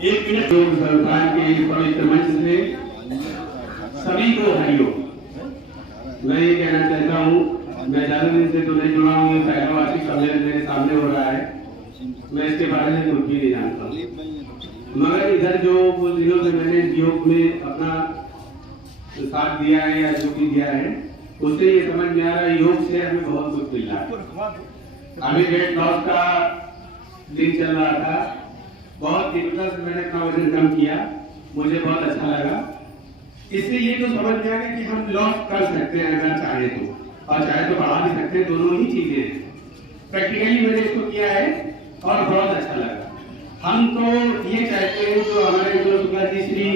एक मिनट योग संस्थान के पवित्र मंच से सभी को हरिओम। मैं ये कहना चाहता हूँ, मैं ज्यादा दिन से तो नहीं जुड़ा हूँ, पहला वार्षिक सम्मेलन मेरे सामने हो रहा है, मैं इसके बारे में कुछ भी नहीं जानता हूँ। मगर इधर जो वो दिनों से मैंने योग में अपना साथ दिया है या जो भी दिया है, उससे ये समझ में आ रहा है योग से हमें बहुत कुछ मिल रहा है। अभी वेट लॉस का दिन चल रहा था, बहुत तीव्रता से मैंने अपना वजन कम किया, मुझे बहुत अच्छा लगा। इससे ये तो समझ में आ गया कि हम लॉस कर सकते हैं अगर चाहे तो, और चाहे तो बढ़ा भी सकते हैं, दोनों ही चीजें। प्रैक्टिकली मैंने इसको किया है और बहुत अच्छा लगा। हम तो ये चाहते हैं जो हमारे जो शुक्ला जी श्री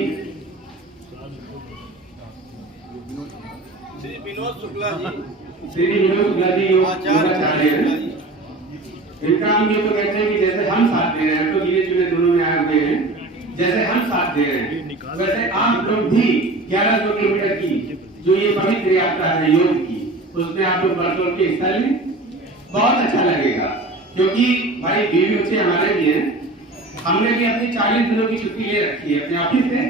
विनोद शुक्ला जी योगाचार्य हैं, इनका हम ये तो कहते हैं कि जैसे हम साथ दे रहे हैं, तो गिने चुने दोनों में आए हुए हैं, जैसे हम साथ दे रहे हैं वैसे आप लोग भी 1100 किलोमीटर की जो ये पवित्र यात्रा है योग की, उसमें आप लोग बढ़ चढ़ के हिस्सा लें, बहुत अच्छा लगेगा। क्योंकि भाई बीवी बच्चे हमारे भी हैं, हमने भी अपनी 40 दिनों की छुट्टी ले रखी है अपने ऑफिस से।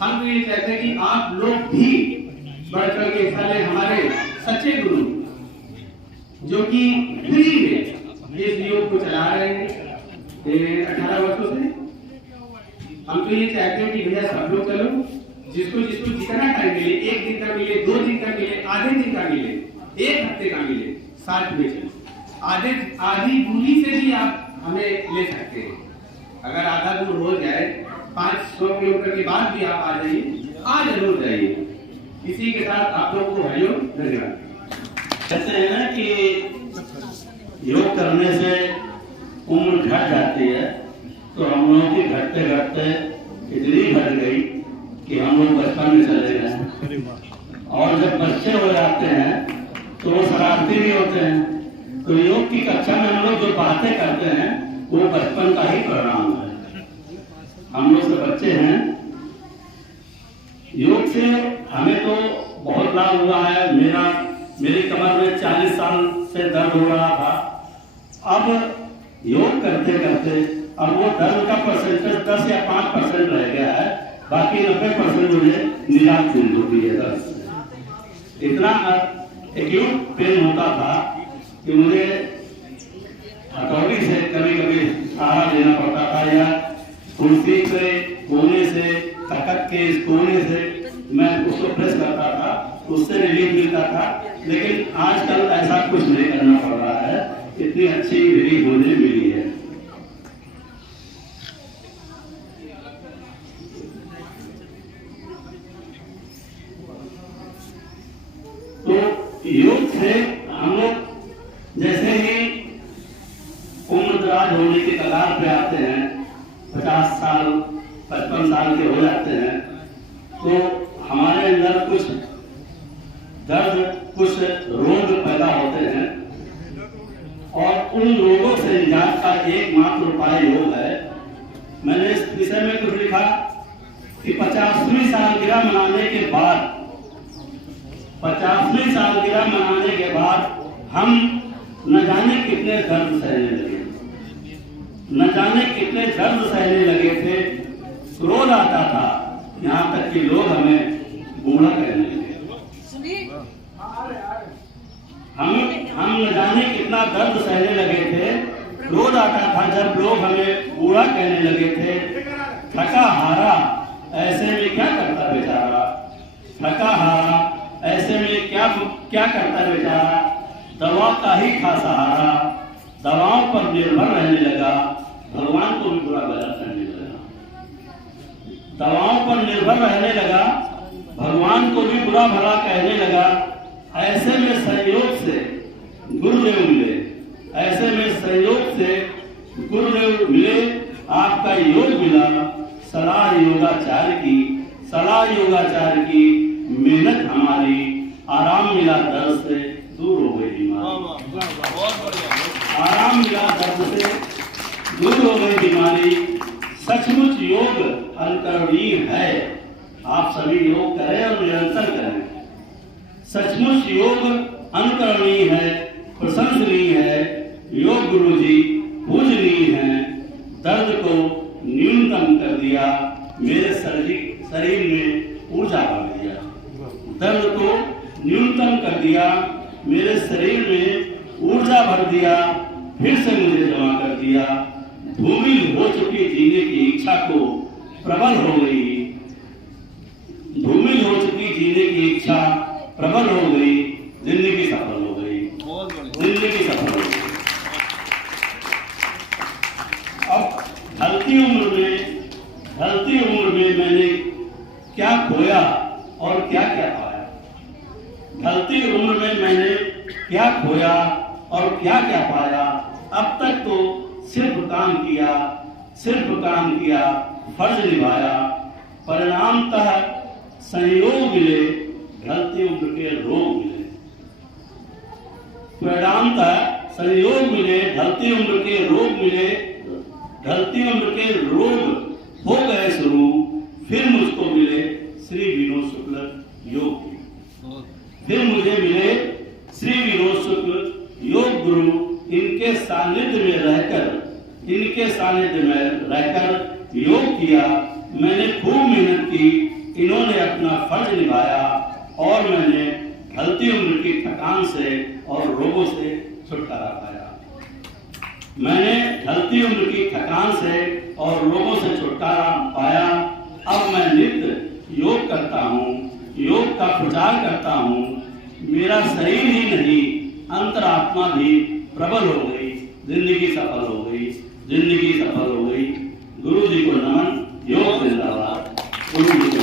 हम तो ये चाहते हैं कि आप लोग भी बढ़ चढ़ के हिस्सा लें। हमारे सच्चे गुरु जो कि फ्री में इस योग को चला रहे हैं 18 वर्षों से, हम तो ये चाहते हैं कि भैया सब लोग चलो, जिसको जिसको जितना टाइम मिले, 1 दिन का मिले, 2 दिन का मिले, आधे दिन का मिले, 1 हफ्ते का मिले, साथ में चलो। आधी दूरी से भी आप हमें ले सकते हैं। अगर आधा दूर हो जाए, 500 किलोमीटर के बाद भी आप आ जाइए, आ जरूर जाइए। इसी के साथ आप लोगों को हरिओम, धन्यवाद। कहते हैं ना कि योग करने से उम्र घट जाती है, तो हम लोगों की घटते घटते इतनी घट गई कि हम लोग बचपन में चले गए। और जब बच्चे हो जाते हैं तो वो शरारती भी होते हैं। तो योग की कक्षा में हम लोग जो बातें करते हैं वो बचपन का ही परिणाम है। हम लोग से बच्चे हैं, योग से हमें तो बहुत लाभ हुआ है। मेरी कमर में 40 साल से दर्द हो रहा था, अब योग करते करते अब वो दर्द का परसेंटेज 10 या 5% रह गया है, बाकी 90% मुझे निजात फील होती है दर्द से। इतना एक्यूट पेन होता था कि मुझे हथौड़ी से कभी कभी सहारा लेना पड़ता था, या कुर्सी से कोने से तकत के इस कोने से मैं उसको प्रेस करता था, उससे रिलीफ मिलता था। लेकिन आजकल ऐसा कुछ नहीं करना पड़ रहा है, इतनी अच्छी रिलीफ मुझे मिली है। तो योग से हम लोग जैसे ही उम्र दराज होने के कगार पे आते हैं, 50 साल 55 साल के हो जाते हैं, तो हमारे अंदर कुछ दर्द, कुछ रोग पैदा होते हैं, और उन रोगों से निजात का एकमात्र उपाय योग है। मैंने इस विषय में कुछ लिखा कि 50वीं सालगिरह मनाने के बाद 50वीं सालगिरह मनाने के बाद हम न जाने कितने दर्द सहने लगे, न जाने कितने दर्द सहने लगे थे। क्रोध आता था, यहाँ तक कि लोग हमें बूढ़ा कहने लगे। हम न जाने कितना दर्द सहने लगे थे। क्रोध आता था जब लोग हमें बूढ़ा कहने लगे थे। थका हारा ऐसे में क्या करता बेचारा, थका हारा ऐसे में क्या करता बेचारा। दवा का ही था सहारा, दवाओं पर निर्भर रहने लगा, भगवान को भी बुरा भला कहने लगा। दवाओं पर निर्भर रहने लगा, भगवान को भी बुरा भला कहने लगा। ऐसे में संयोग से गुरुदेव मिले, ऐसे में संयोग से गुरुदेव मिले, आपका योग मिला। सलाह योगाचार्य की, सलाह योगाचार्य की मेहनत हमारी, आराम मिला दर्द से, दूर हो गई बीमारी। आराम मिला दर्द से, दूर हो गई बीमारी। सचमुच योग अनुकरणीय है, आप सभी योग करें और निरंतर करें। सचमुच योग अनुकरणीय है, प्रशंसनीय है। योग गुरु जी पूजनीय है, दर्द को न्यूनतम कर दिया, मेरे शरीर में ऊर्जा भर दिया। दर्द को न्यूनतम कर दिया, मेरे शरीर में ऊर्जा भर दिया, फिर से मुझे जमा कर दिया। धूमिल हो चुकी जीने की इच्छा को प्रबल हो गई, धूमिल हो चुकी जीने की इच्छा प्रबल हो गई, जिंदगी सफल हो गई, जिंदगी सफल हो गई। अब ढलती उम्र में मैंने क्या खोया और क्या क्या पाया। ढलती उम्र में मैंने क्या खोया और क्या क्या पाया। अब तक तो सिर्फ काम किया, फर्ज निभाया। परिणामतः संयोग मिले, ढलती उम्र के रोग मिले। परिणामतः संयोग मिले, ढलती उम्र के रोग मिले। ढलती उम्र के रोग हो गए शुरू, फिर मुझको मिले श्री विनोद शुक्ल योग गुरु। फिर मुझे मिले श्री विनोद शुक्ल योग गुरु। इनके सानिध्य में रहकर योग किया। मैंने खूब मेहनत की, इन्होंने अपना फर्ज निभाया और मैंने ढलती उम्र की थकान से और रोगों से छुटकारा पाया। मैंने ढलती उम्र की थकान से और रोगों से छुटकारा पाया। अब मैं नित्य योग करता हूँ, योग का प्रचार करता हूँ। मेरा शरीर ही नहीं, अंतरात्मा भी प्रबल हो गई, जिंदगी सफल हो गई, जिंदगी सफल हो गई। गुरु जी को नमन। योग जिंदाबाद। गुरु जी को